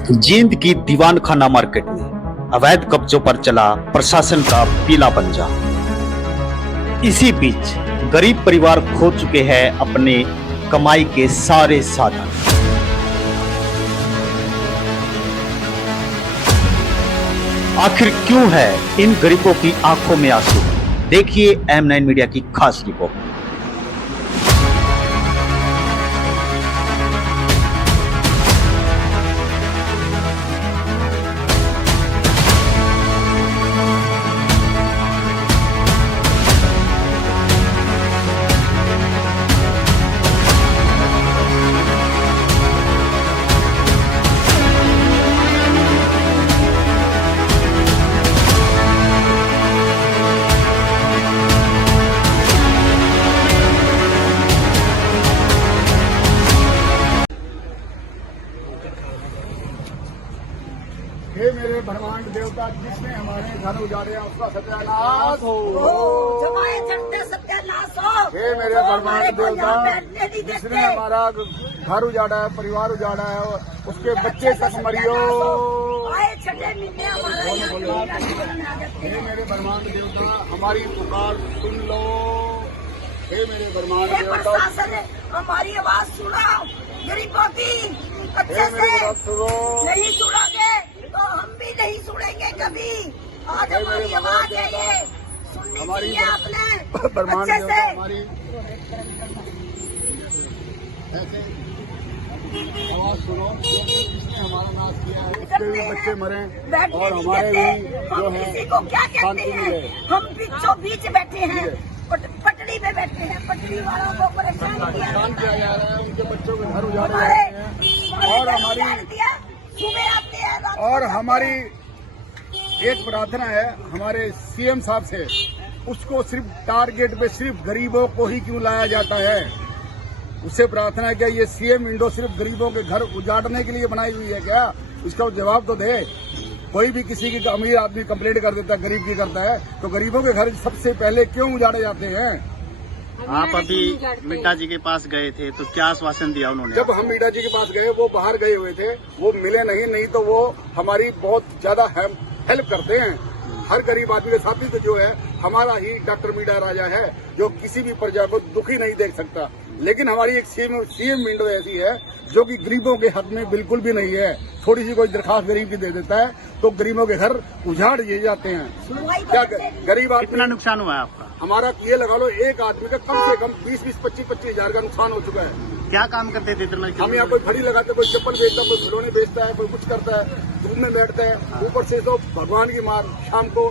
जींद की दीवान खाना मार्केट में अवैध कब्जों पर चला प्रशासन का पीला पंजा। इसी बीच गरीब परिवार खो चुके हैं अपने कमाई के सारे साधन। आखिर क्यों है इन गरीबों की आंखों में आंसू? देखिए M9 मीडिया की खास रिपोर्ट। हे मेरे ब्रह्मांड देवता, जिसने हमारे घर उजाड़े उसका सत्यानाश हो। जमाए चढ़ते सत्यानाश हो। हे मेरे ब्रह्मांड देवता, जिसने हमारा घर उजाड़ा है, परिवार उजाड़ा है, उसके बच्चे तक मरियो। हे मेरे ब्रह्मांड देवता, हमारी पुकार सुन लो। हे मेरे ब्रह्मांड देवता, हमारी आवाज सुनाओ। गरीबों की अच्छे से नहीं सुनोगे तो हम भी नहीं सुनेंगे कभी। आज हमारी आवाज है, ये सुननी चाहिए आपने ब्रह्मांड अच्छे देवता से। हमारी ऐसे आवाज सुनो। जिसने हमारा नाश किया है उसके भी बच्चे मरे और हमारे भी जो है किसी को क्या कहते शांति मिले। हैं, हम बीचों बीच बैठे हैं, पटड़ी में बैठे हैं। पटड़ी वालों को परेशान किया जा रहा है, उनके बच्चों के घर उजाड़े जा रहे हैं। और हमारी एक प्रार्थना है हमारे सीएम साहब से, उसको सिर्फ टारगेट पे सिर्फ गरीबों को ही क्यों लाया जाता है? उससे प्रार्थना है क्या ये सीएम विंडो सिर्फ गरीबों के घर उजाड़ने के लिए बनाई हुई है क्या? इसका जवाब तो दे। कोई भी किसी की अमीर आदमी कंप्लेंट कर देता है, गरीब की करता है, तो गरीबों के घर सबसे पहले क्यों उजाड़े जाते हैं? आप अभी मिड्डा जी के पास गए थे तो क्या आश्वासन दिया उन्होंने? जब हम मीडा जी के पास गए, वो बाहर गए हुए थे, वो मिले नहीं तो वो हमारी बहुत ज्यादा हेल्प करते हैं। हर गरीब आदमी के साथ ही तो जो है हमारा ही डॉक्टर मीडा राजा है, जो किसी भी प्रजा को दुखी नहीं देख सकता। लेकिन हमारी एक सीएम विंडो ऐसी है जो कि गरीबों के हक में बिल्कुल भी नहीं है। थोड़ी सी कोई दरखास्त गरीब की दे देता है तो गरीबों के घर उजाड़ दिए जाते हैं। क्या गरीब आदमी कितना नुकसान हुआ है आपका? हमारा ये लगा लो एक आदमी का कम से कम 20-25 हजार का नुकसान हो चुका है। क्या काम करते थे? हम यहाँ कोई खड़ी लगाते, कोई चप्पल बेचता, कोई खिलौने बेचता है, कोई कुछ करता है, धूप में बैठता है। ऊपर से तो भगवान की मार, शाम को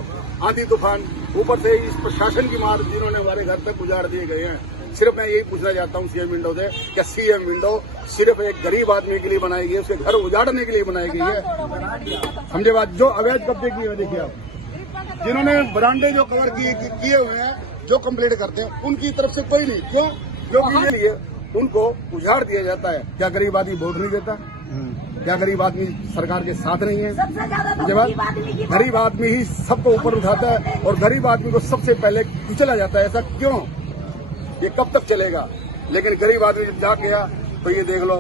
आंधी तूफान, ऊपर से इस प्रशासन की मार, जिन्होंने हमारे घर तक उजाड़ दिए गए हैं। सिर्फ मैं यही पूछना चाहता हूँ सीएम विंडो से, क्या सीएम विंडो सिर्फ एक गरीब आदमी के लिए बनाई गई है, उसके घर उजाड़ने के लिए बनाई गई है? समझे बात? जो अवैध कब्जे किए हुए देखिए आप, जिन्होंने बरामदे जो कवर किए हुए हैं, जो कंप्लेंट करते हैं, उनकी तरफ से कोई नहीं। क्यों? क्योंकि लिए उनको उजाड़ दिया जाता है। क्या गरीब आदमी वोट नहीं देता? क्या गरीब आदमी सरकार के साथ नहीं है? गरीब आदमी ही सबको ऊपर उठाता है और गरीब आदमी को सबसे पहले कुचला जाता है। ऐसा क्यों? ये कब तक चलेगा? लेकिन गरीब आदमी जब जाग गया तो ये देख लो,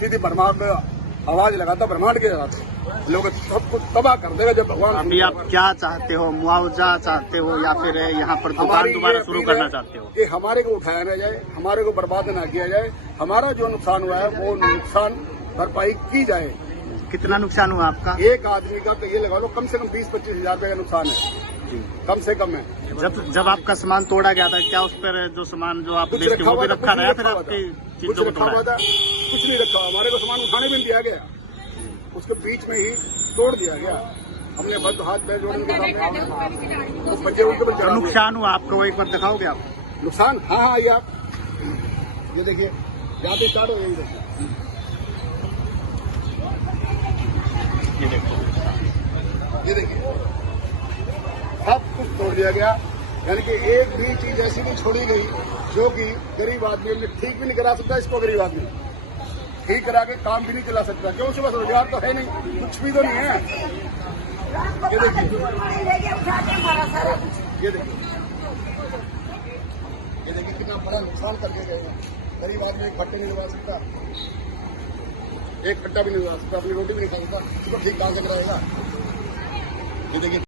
सीधी ब्रह्मांड में आवाज लगाता, ब्रह्मांड के लगाते लोग सब कुछ तबाह कर देगा। जब भगवान अभी आप क्या चाहते हो? मुआवजा चाहते हो या फिर यहाँ पर दुकान दोबारा शुरू करना चाहते हो? कि हमारे को उठाया न जाए, हमारे को बर्बाद न किया जाए, हमारा जो नुकसान हुआ है वो नुकसान भरपाई की जाए। कितना नुकसान हुआ आपका? एक आदमी का तो ये लगा लो कम से कम 20-25 हजार रुपये का नुकसान है, कम से कम है। जब आपका सामान तोड़ा गया था, क्या उस पर जो सामान जो आप बेचते वो भी रखा रहा? फिर आपकी चीजों को तोड़ा? कुछ नहीं रखा, हमारे को सामान उठाने भी नहीं दिया गया, उसके बीच में ही तोड़ दिया गया। हमने बस हाथ पैर जोड़ने के सामने बच्चे उनके ऊपर चढ़ा। नुकसान हुआ आपको, एक बार दिखाओगे आप? नुकसान? हाँ, ये आप ये देखिए, यहाँ पे स्टार्ट हो गई। देखिए, ये देखो, ये देखिए, सब कुछ तोड़ दिया गया। यानी कि एक भी चीज ऐसी नहीं छोड़ी गई जो कि गरीब आदमी ने ठीक भी नहीं करा सकता। इसको गरीब आदमी ठीक करा के काम भी नहीं चला सकता। क्यों? उसके पास रोजगार तो है नहीं, कुछ भी तो नहीं है। ये देखिए, ये देखिए, ये देखिए कितना बड़ा नुकसान करके गए हैं। गरीब आदमी एक भट्टे नहीं लगा सकता। एक खट्टा भी नहीं लगा सकता, अपनी रोटी भी नहीं खा सकता, तो ठीक कहाँ से कराएगा? ये देखिए।